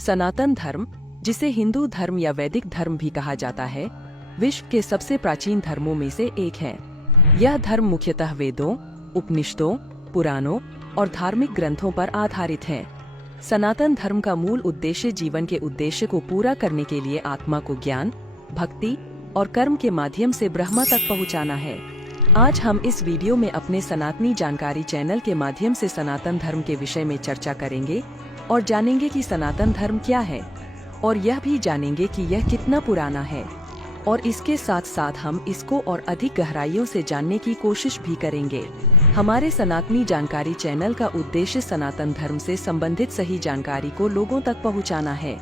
सनातन धर्म, जिसे हिंदू धर्म या वैदिक धर्म भी कहा जाता है, विश्व के सबसे प्राचीन धर्मों में से एक है। यह धर्म मुख्यतः वेदों, उपनिषदों, पुराणों और धार्मिक ग्रंथों पर आधारित है। सनातन धर्म का मूल उद्देश्य जीवन के उद्देश्य को पूरा करने के लिए आत्मा को ज्ञान, भक्ति और कर्म के माध्यम से ब्रह्मा तक पहुंचाना है। आज हम इस वीडियो में अपने सनातनी जानकारी चैनल के माध्यम से सनातन धर्म के विषय में चर्चा करेंगे और जानेंगे कि सनातन धर्म क्या है, और यह भी जानेंगे कि यह कितना पुराना है। और इसके साथ साथ हम इसको और अधिक गहराइयों से जानने की कोशिश भी करेंगे। हमारे सनातनी जानकारी चैनल का उद्देश्य सनातन धर्म से संबंधित सही जानकारी को लोगों तक पहुंचाना है।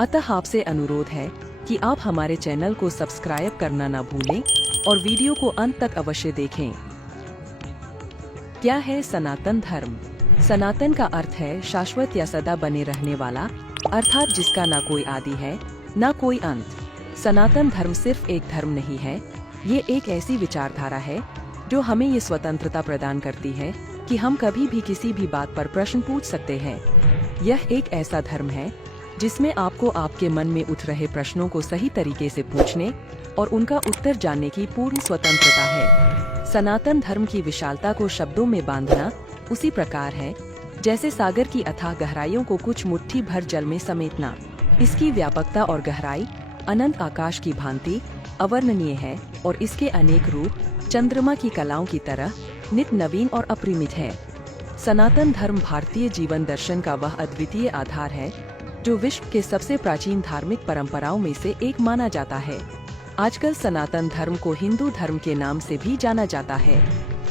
अतः आपसे अनुरोध है कि आप हमारे चैनल को सब्सक्राइब करना न भूलें और वीडियो को अंत तक अवश्य देखें। क्या है सनातन धर्म? सनातन का अर्थ है शाश्वत या सदा बने रहने वाला, अर्थात जिसका ना कोई आदि है ना कोई अंत। सनातन धर्म सिर्फ एक धर्म नहीं है, ये एक ऐसी विचारधारा है जो हमें ये स्वतंत्रता प्रदान करती है कि हम कभी भी किसी भी बात पर प्रश्न पूछ सकते हैं। यह एक ऐसा धर्म है जिसमें आपको आपके मन में उठ रहे प्रश्नों को सही तरीके से पूछने और उनका उत्तर जानने की पूर्ण स्वतंत्रता है। सनातन धर्म की विशालता को शब्दों में बांधना उसी प्रकार है जैसे सागर की अथाह गहराइयों को कुछ मुट्ठी भर जल में समेटना। इसकी व्यापकता और गहराई अनंत आकाश की भांति अवर्णनीय है और इसके अनेक रूप चंद्रमा की कलाओं की तरह नित नवीन और अपरिमित है। सनातन धर्म भारतीय जीवन दर्शन का वह अद्वितीय आधार है जो विश्व के सबसे प्राचीन धार्मिक परंपराओं में से एक माना जाता है। आजकल सनातन धर्म को हिंदू धर्म के नाम से भी जाना जाता है।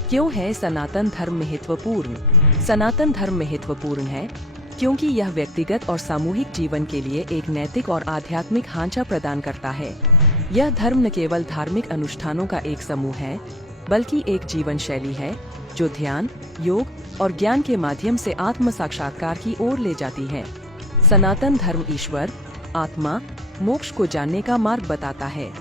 क्यों है सनातन धर्म महत्वपूर्ण? सनातन धर्म महत्वपूर्ण है क्योंकि यह व्यक्तिगत और सामूहिक जीवन के लिए एक नैतिक और आध्यात्मिक ढांचा प्रदान करता है। यह धर्म न केवल धार्मिक अनुष्ठानों का एक समूह है, बल्कि एक जीवन शैली है जो ध्यान, योग और ज्ञान के माध्यम से आत्म साक्षात्कार की ओर ले जाती है। सनातन धर्म ईश्वर, आत्मा, मोक्ष को जानने का मार्ग बताता है।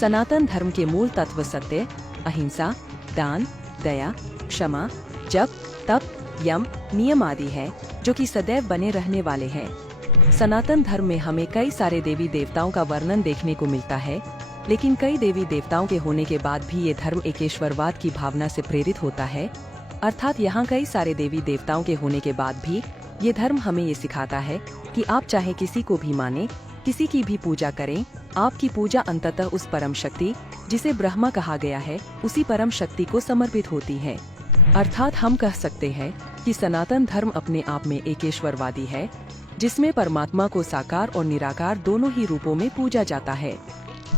सनातन धर्म के मूल तत्व सत्य, अहिंसा, दान, दया, क्षमा, जप, तप, यम, नियम आदि है जो कि सदैव बने रहने वाले हैं। सनातन धर्म में हमें कई सारे देवी देवताओं का वर्णन देखने को मिलता है, लेकिन कई देवी देवताओं के होने के बाद भी ये धर्म एकेश्वरवाद की भावना से प्रेरित होता है। अर्थात यहाँ कई सारे देवी देवताओं के होने के बाद भी ये धर्म हमें ये सिखाता है कि आप चाहे किसी को भी माने, किसी की भी पूजा करें, आपकी पूजा अंततः उस परम शक्ति जिसे ब्रह्मा कहा गया है, उसी परम शक्ति को समर्पित होती है। अर्थात हम कह सकते हैं कि सनातन धर्म अपने आप में एकेश्वरवादी है, जिसमें परमात्मा को साकार और निराकार दोनों ही रूपों में पूजा जाता है।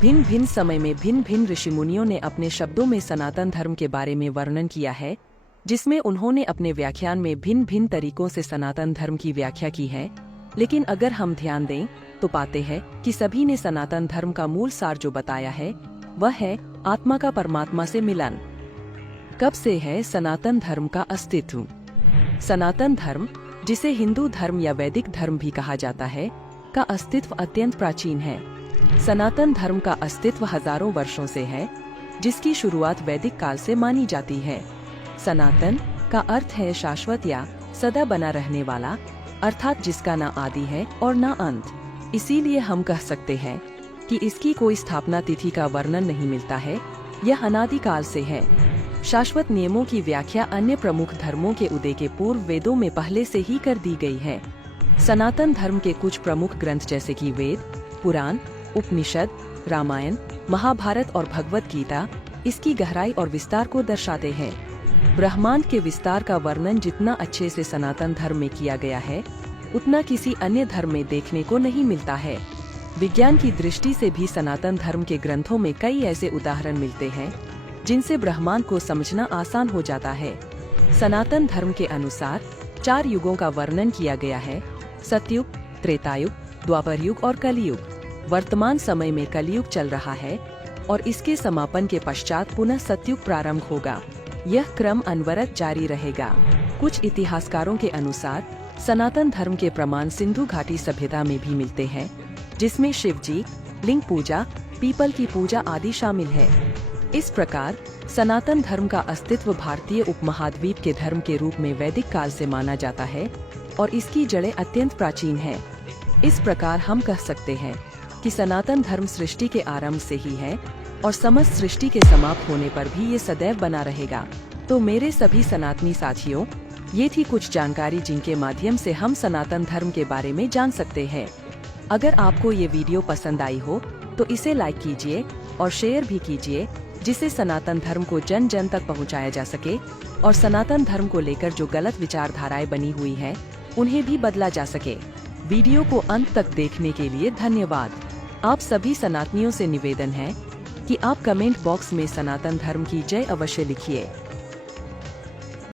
भिन्न भिन्न समय में भिन्न भिन्न ऋषि मुनियों ने अपने शब्दों में सनातन धर्म के बारे में वर्णन किया है, जिसमें उन्होंने अपने व्याख्यान में भिन्न भिन्न तरीकों से सनातन धर्म की व्याख्या की है। लेकिन अगर हम ध्यान दें तो पाते हैं कि सभी ने सनातन धर्म का मूल सार जो बताया है वह है आत्मा का परमात्मा से मिलन। कब से है सनातन धर्म का अस्तित्व? सनातन धर्म, जिसे हिंदू धर्म या वैदिक धर्म भी कहा जाता है, का अस्तित्व अत्यंत प्राचीन है। सनातन धर्म का अस्तित्व हजारों वर्षों से है, जिसकी शुरुआत वैदिक काल से मानी जाती है। सनातन का अर्थ है शाश्वत या सदा बना रहने वाला, अर्थात जिसका ना आदि है और ना अंत। इसीलिए हम कह सकते हैं कि इसकी कोई स्थापना तिथि का वर्णन नहीं मिलता है, यह अनादिकाल से है। शाश्वत नियमों की व्याख्या अन्य प्रमुख धर्मों के उदय के पूर्व वेदों में पहले से ही कर दी गई है। सनातन धर्म के कुछ प्रमुख ग्रंथ जैसे कि वेद, पुराण, उपनिषद, रामायण, महाभारत और भगवत गीता इसकी गहराई और विस्तार को दर्शाते हैं। ब्रह्मांड के विस्तार का वर्णन जितना अच्छे से सनातन धर्म में किया गया है, उतना किसी अन्य धर्म में देखने को नहीं मिलता है। विज्ञान की दृष्टि से भी सनातन धर्म के ग्रंथों में कई ऐसे उदाहरण मिलते हैं जिनसे ब्रह्मांड को समझना आसान हो जाता है। सनातन धर्म के अनुसार 4 युगों का वर्णन किया गया है: सतयुग, त्रेतायुग, द्वापर युग और कलियुग। वर्तमान समय में कलियुग चल रहा है और इसके समापन के पश्चात पुनः सतयुग प्रारंभ होगा। यह क्रम अनवरत जारी रहेगा। कुछ इतिहासकारों के अनुसार सनातन धर्म के प्रमाण सिंधु घाटी सभ्यता में भी मिलते हैं, जिसमें शिव जी, लिंग पूजा, पीपल की पूजा आदि शामिल है। इस प्रकार सनातन धर्म का अस्तित्व भारतीय उपमहाद्वीप के धर्म के रूप में वैदिक काल से माना जाता है और इसकी जड़ें अत्यंत प्राचीन हैं। इस प्रकार हम कह सकते हैं कि सनातन धर्म सृष्टि के आरंभ से ही है और समस्त सृष्टि के समाप्त होने पर भी ये सदैव बना रहेगा। तो मेरे सभी सनातनी साथियों, ये थी कुछ जानकारी जिनके माध्यम से हम सनातन धर्म के बारे में जान सकते हैं। अगर आपको ये वीडियो पसंद आई हो तो इसे लाइक कीजिए और शेयर भी कीजिए, जिससे सनातन धर्म को जन जन तक पहुंचाया जा सके और सनातन धर्म को लेकर जो गलत विचारधाराएं बनी हुई हैं, उन्हें भी बदला जा सके। वीडियो को अंत तक देखने के लिए धन्यवाद। आप सभी सनातनियों से निवेदन है कि आप कमेंट बॉक्स में सनातन धर्म की जय अवश्य लिखिए।